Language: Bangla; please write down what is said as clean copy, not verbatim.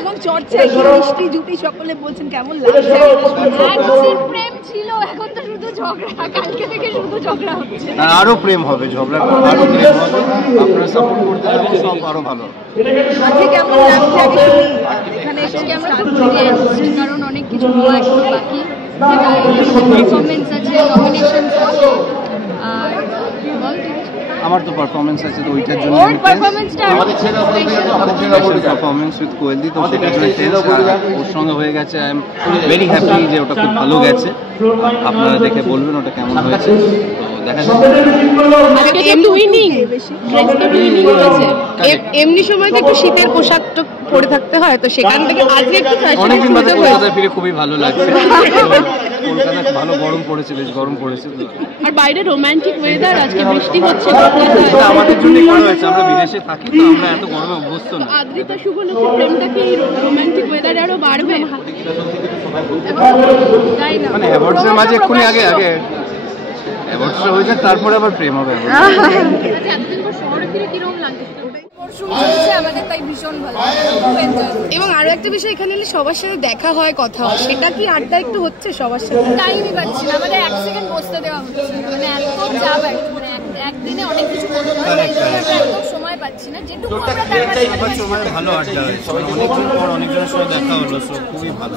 এখন চর্চায় কি মিষ্টি জুটি সকলে বলছেন কেমন লাগছে? প্রেম ছিল, এখন তো শুধু ঝগড়া, কালকে থেকে শুধু ঝগড়া হচ্ছে। আরো প্রেম হবে, ঝগড়া আরো প্রেম হবে, আপনারা সাপোর্ট করতে থাকুন, সব আরো ভালো। আজকে কেমন লাগছে আগে শুনি, এখানে এসে আমরা খুব রিল্যাক্সড, কারণ অনেক কিছু হওয়া এখন বাকি, পারফরমেন্স আছে, নমিনেশনস আছে, আর আমার তো পারফরমেন্স আছে, তো ওইটার জন্য ওর পারফরমেন্সটা পারফরমেন্স উইথ কোয়েলদি, তো সেটার জন্য ওর সঙ্গে হয়ে গেছে। আই এম ভেরি হ্যাপি যে ওটা খুব ভালো গেছে। আপনারা দেখে বলবেন ওটা কেমন হয়েছে, তো দেখা যাবে। এমনি সময় তো একটু শীতের পোশাক পরে থাকতে হয়, তো সেখান থেকে আজকে একটু অনেকদিন বাদে কলকাতায় ফিরে খুবই ভালো লাগছে। কলকাতায় ভালো গরম পড়েছে, বেশ গরম পড়েছে, আর বাইরে রোমান্টিক ওয়েদার, আজকে বৃষ্টি হচ্ছে, আমাদের জন্যই করা হয়েছে। আমরা বিদেশে থাকি, তো আমরা এত গরমে অভ্যস্ত না। আদ্রিতা শুভলক্ষীর প্রেমটা কি রোমান্টিক ওয়েদারে আরো বাড়বে? মানে অ্যাওয়ার্ডসের মাঝে এক্ষুনি আগে অ্যাওয়ার্ডসটা হয়ে যাক, তারপরে আবার প্রেম হবে। আমাদের তাই ভীষণ ভালো। এবং আরো একটা বিষয়, এখানে এলে সবার সাথে দেখা হয়, কথা হয়, সেটা কি আড্ডা একটু হচ্ছে সবার সাথে? টাইমই পাচ্ছি না, আমাদের এক সেকেন্ড বসতে দেওয়া হচ্ছে, মানে এত চাপ, মানে একদিনে অনেক কিছু করতে হয়, তাই জন্য আমরা একদম সময় পাচ্ছি না। যেটুকু আমরা সময় ভালো আড্ডা হয়েছে, অনেকদিন পর অনেকজনের সাথে দেখা হলো, খুবই ভালো।